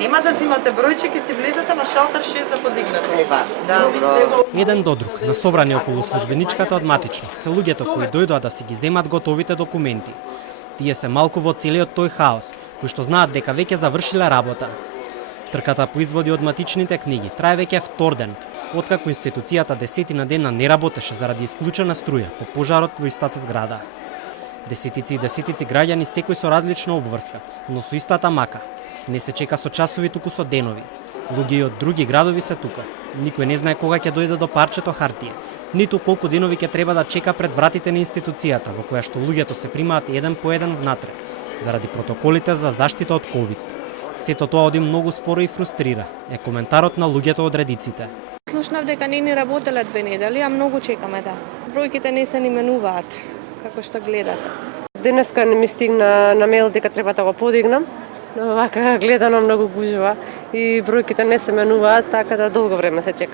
Нема да взимате бројче, ќе си влезете на шалтер 6 да подигнете. Е вас, Да. добро. Еден до друг, на собрани околу службеничката од матично, се луѓето кои дојдоа да си ги земат готовите документи. Тие се малку во целиот тој хаос, кои што знаат дека веќе завршиле работа. Трката по изводи од матичните книги трае веќе втор ден, откако институцијата 10 дена не работеше заради исклучена струја по пожарот во истата зграда. Десетици и десетици граѓани секој со различна обврска, но со истата мака. Не се чека со часови, туку со денови. Луѓе од други градови се тука. Никој не знае кога ќе дојде до парчето хартија, ниту колку денови ќе треба да чека пред вратите на институцијата, во која што луѓето се примаат еден по еден внатре, заради протоколите за заштита од ковид. Сето тоа оди многу споро и фрустрира, е коментарот на луѓето од редиците. Слушнав дека не ни работеле 2 недели, а многу чекаме да. Бројките не се ни менуваат, како што гледате. Денеска не ми стигна на мейл дека треба да го подигнам, но вака гледано многу гужва и бројките не се менуваат, така да долго време се чека.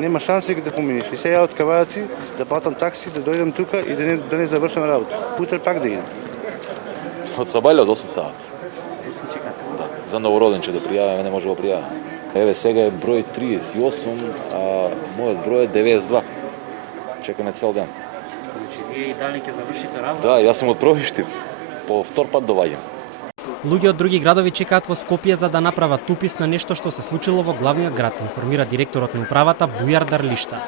Нема шанси да поминеш. И сега од Каваци да платам такси, да дојдам тука и да не завршам работа. Утре пак да идем. Од Сабајле од 8 сати. Да, за новороденче да пријаваме, не може да го пријаваме. Еве сега е број 38, а мојот број е 92. Чекаме цел ден. Значи, вие и дали ќе завршите работа? Да, јас сум од Провиштив. По втор пат доваѓам. Луѓе од други градови чекаат во Скопје за да направат упис на нешто што се случило во главниот град, информира директорот на управата Бујар Дарлишта.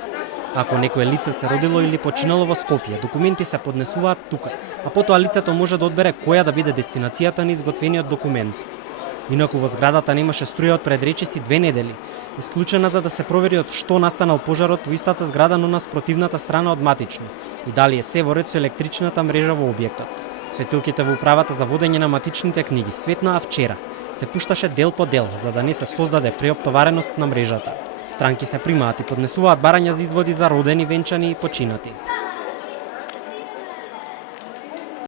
Ако некое лице се родило или починало во Скопје, документи се поднесуваат тука, а потоа лицето може да одбере која да биде дестинацијата на изготвениот документ. Инаку во зградата немаше струја од пред речиси 2 недели, исклучена за да се провери од што настанал пожарот во истата зграда, но на спротивната страна од матично, и дали е се во ред со електричната мрежа во објектот. Светилките во управата за водење на матичните книги светнаа вчера. Се пушташе дел по дел, за да не се создаде преоптовареност на мрежата. Странки се примаат и поднесуваат барања за изводи за родени, венчани и починати.